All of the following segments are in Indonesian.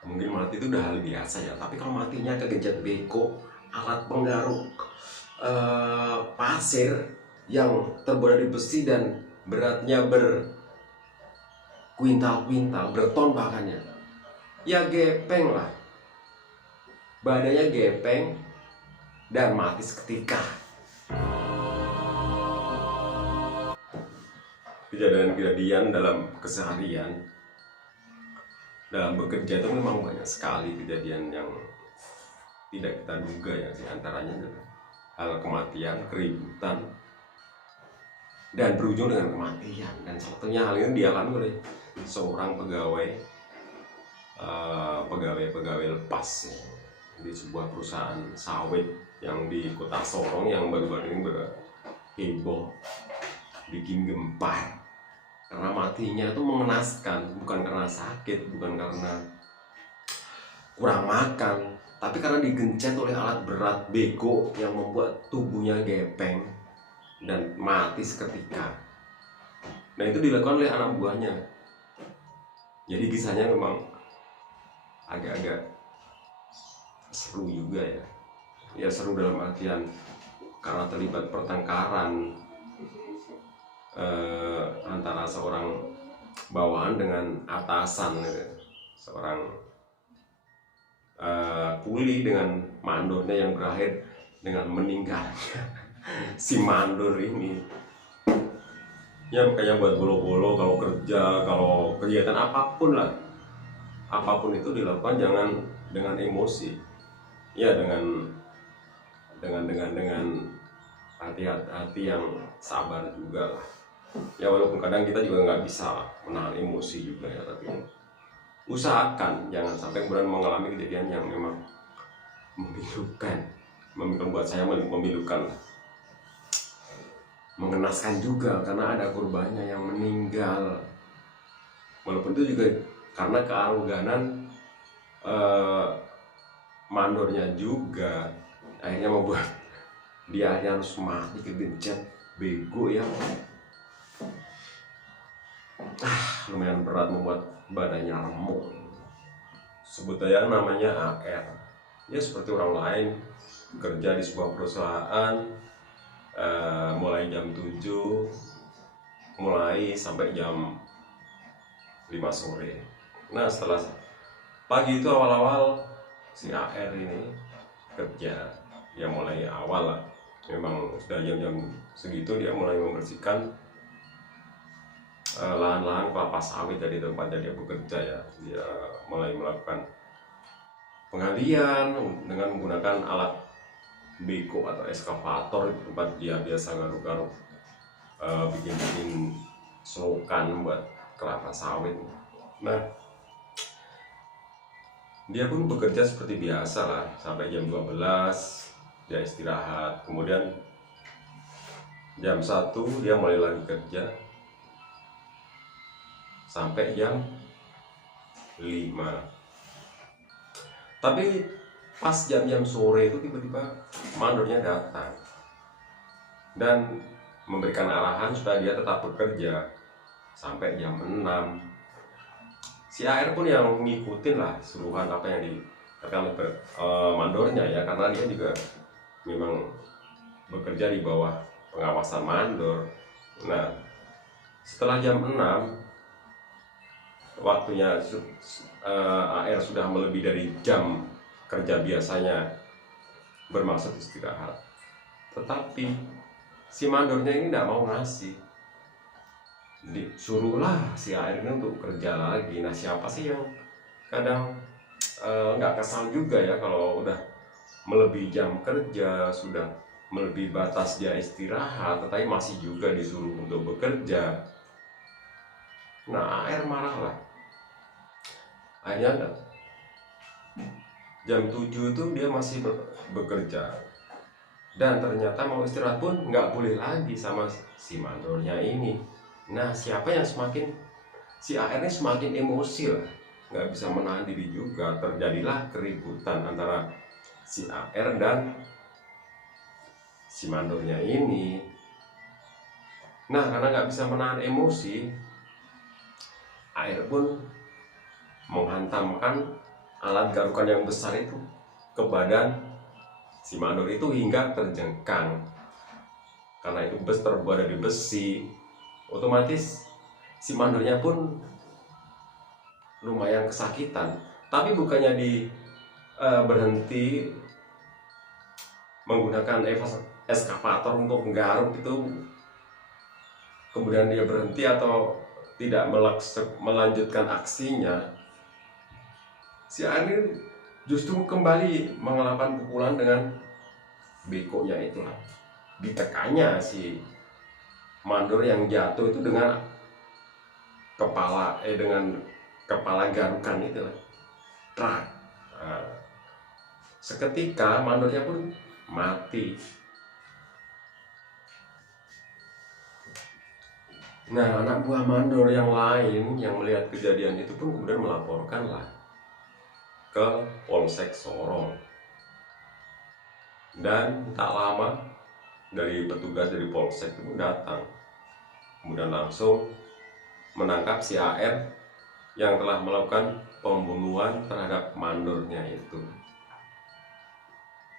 Mungkin mati itu udah hal biasa ya, tapi kalau matinya kegencet beko alat penggaruk pasir yang terbuat dari besi dan beratnya berkuintal-kuintal, berton bahkan ya, ya gepeng lah, badannya gepeng dan mati seketika. Kejadian-kejadian dalam keseharian, dalam bekerja itu memang banyak sekali kejadian yang tidak kita duga ya. Di antaranya adalah hal kematian, keributan, dan berujung dengan kematian. Dan satunya hal ini dialami oleh seorang pegawai lepas ya, di sebuah perusahaan sawit yang di kota Sorong yang baru-baru ini berheboh, bikin gempar karena matinya itu mengenaskan, bukan karena sakit, bukan karena kurang makan, tapi karena digencet oleh alat berat bego yang membuat tubuhnya gepeng dan mati seketika. Nah, itu dilakukan oleh anak buahnya. Jadi kisahnya memang agak-agak seru juga ya. Ya seru dalam artian karena terlibat pertengkaran antara seorang bawahan dengan atasan gitu. Seorang kuli dengan mandornya yang berakhir dengan meninggalnya si mandor ini. Ya makanya buat bolo-bolo kalau kerja, kalau kegiatan apapun lah, apapun itu dilakukan jangan dengan emosi. Ya dengan hati yang sabar juga lah. Ya walaupun kadang kita juga nggak bisa menahan emosi juga ya, tapi usahakan jangan sampai kemudian mengalami kejadian yang memang memilukan buat saya, memilukan, mengenaskan juga karena ada korbannya yang meninggal. Walaupun itu juga karena kearoganan mandornya juga, akhirnya membuat dia harus mati kegencet bego ya. Lumayan berat, membuat badannya remuk. Sebut aja namanya AR. Ya seperti orang lain kerja di sebuah perusahaan, mulai jam 7 mulai sampai jam 5 sore. Nah setelah pagi itu awal-awal si AR ini kerja, ya mulai awal lah, memang sudah jam-jam segitu dia mulai membersihkan lahan-lahan kelapa sawit dari tempatnya dia bekerja ya. Dia mulai melakukan penggalian dengan menggunakan alat beko atau eskavator di tempat dia biasa garuk-garuk, bikin selokan buat kelapa sawit. Nah dia pun bekerja seperti biasa lah sampai jam 12 dia istirahat, kemudian jam 1 dia mulai lagi kerja sampai jam 5. Tapi pas jam-jam sore itu tiba-tiba mandornya datang dan memberikan arahan supaya dia tetap bekerja sampai jam 6. Si AR pun yang ngikutin lah suruhan apa yang dikatakan mandornya ya, karena dia juga memang bekerja di bawah pengawasan mandor. Nah setelah jam 6 waktunya AR sudah melebihi dari jam kerja biasanya, bermaksud istirahat, tetapi si mandornya ini tidak mau ngasih. Disuruhlah si AR ini untuk kerja lagi. Nah siapa sih yang kadang nggak kesal juga ya kalau udah melebihi jam kerja, sudah melebihi batas dia istirahat, tetapi masih juga disuruh untuk bekerja. Nah AR marah lah. Akhirnya jam 7 itu dia masih bekerja, dan ternyata mau istirahat pun nggak boleh lagi sama si mandornya ini. Nah siapa yang si AR ini semakin emosi lah, nggak bisa menahan diri juga. Terjadilah keributan antara si AR dan si mandornya ini. Nah karena nggak bisa menahan emosi, AR pun menghantamkan alat garukan yang besar itu ke badan si mandor itu hingga terjengkang. Karena itu terbuat dari besi, otomatis si mandornya pun lumayan kesakitan. Tapi bukannya berhenti menggunakan eskavator untuk menggaruk itu, kemudian dia berhenti atau tidak melanjutkan aksinya, si Anir justru kembali mengelapkan pukulan dengan bekonya itu. Ditekannya si mandor yang jatuh itu dengan kepala garukan itu lah. Nah, seketika mandornya pun mati. Nah, anak buah mandor yang lain yang melihat kejadian itu pun kemudian melaporkanlah ke Polsek Sorong. Dan tak lama dari petugas dari Polsek itu datang, kemudian langsung menangkap si AR yang telah melakukan pembunuhan terhadap mandornya itu.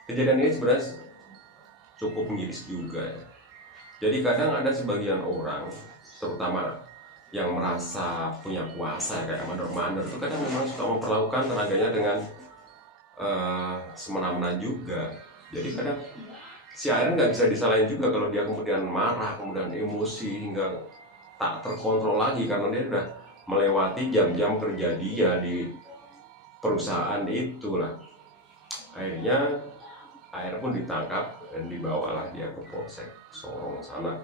Kejadian ini sebenarnya cukup miris juga ya. Jadi kadang ada sebagian orang, terutama yang merasa punya kuasa kayak mandor-mandor itu, kadang memang suka memperlakukan tenaganya dengan semena-mena juga. Jadi kadang si AR nggak bisa disalahin juga kalau dia kemudian marah, kemudian emosi hingga tak terkontrol lagi, karena dia sudah melewati jam-jam kerja dia di perusahaan itulah. Akhirnya AR pun ditangkap dan dibawalah dia ke Polsek Sorong sana.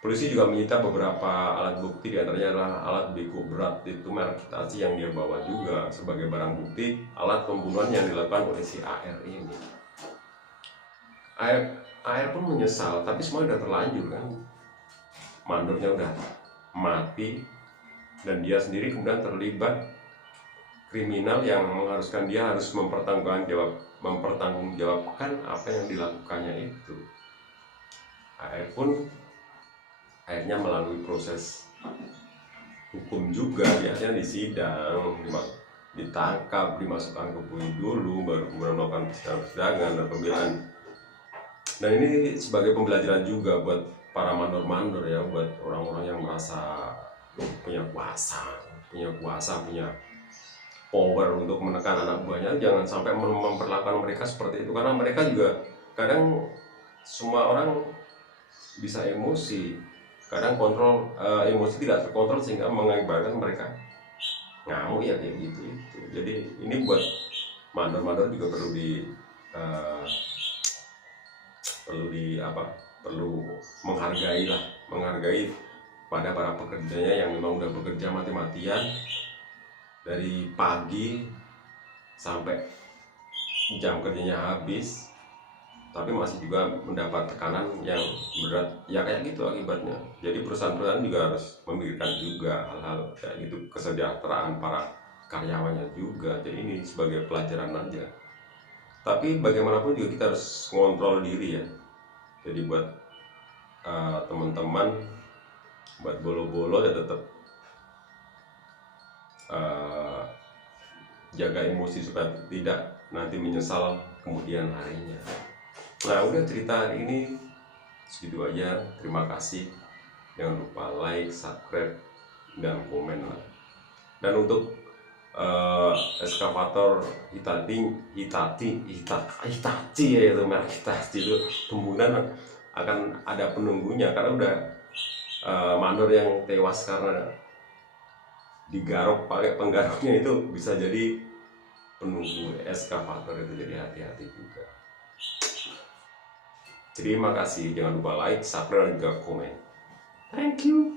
Polisi juga menyita beberapa alat bukti, diantaranya adalah alat beko berat itu merek Hitachi yang dia bawa juga sebagai barang bukti alat pembunuhan yang dilakukan oleh si AR ini. AR pun menyesal, tapi semua udah terlanjur kan. Mandornya udah mati dan dia sendiri kemudian terlibat kriminal yang mengharuskan dia harus mempertanggungjawabkan apa yang dilakukannya itu. AR pun akhirnya melalui proses hukum juga, dia disidang, ditangkap, dimasukkan ke bui dulu, baru kemudian melakukan persidangan dan pembelaan. Dan ini sebagai pembelajaran juga buat para mandor-mandor ya, buat orang-orang yang merasa punya kuasa, punya power untuk menekan anak buahnya. Jangan sampai memperlakukan mereka seperti itu, karena mereka juga kadang, semua orang bisa emosi. Kadang emosi tidak terkontrol sehingga mengakibatkan mereka ngamuk ya kayak gitu. Jadi ini buat mandor-mandor juga perlu menghargai pada para pekerjanya yang memang udah bekerja mati-matian dari pagi sampai jam kerjanya habis, tapi masih juga mendapat tekanan yang berat ya, kayak gitu akibatnya. Jadi perusahaan-perusahaan juga harus memikirkan juga hal-hal kayak gitu, kesejahteraan para karyawannya juga. Jadi ini sebagai pelajaran aja, tapi bagaimanapun juga kita harus ngontrol diri ya. Jadi buat teman-teman, buat bolo-bolo ya tetap jaga emosi supaya tidak nanti menyesal kemudian harinya. Nah, udah cerita hari ini segitu aja. Terima kasih. Jangan lupa like, subscribe, dan komen lah. Dan untuk eskavator Hitachi ya, itu merek Hitachi itu kemungkinan akan ada penunggunya, karena udah mandor yang tewas karena digaruk pakai penggaruknya itu bisa jadi penunggu eskavator itu. Jadi hati-hati juga. Terima kasih, jangan lupa like, subscribe, dan juga komen. Thank you.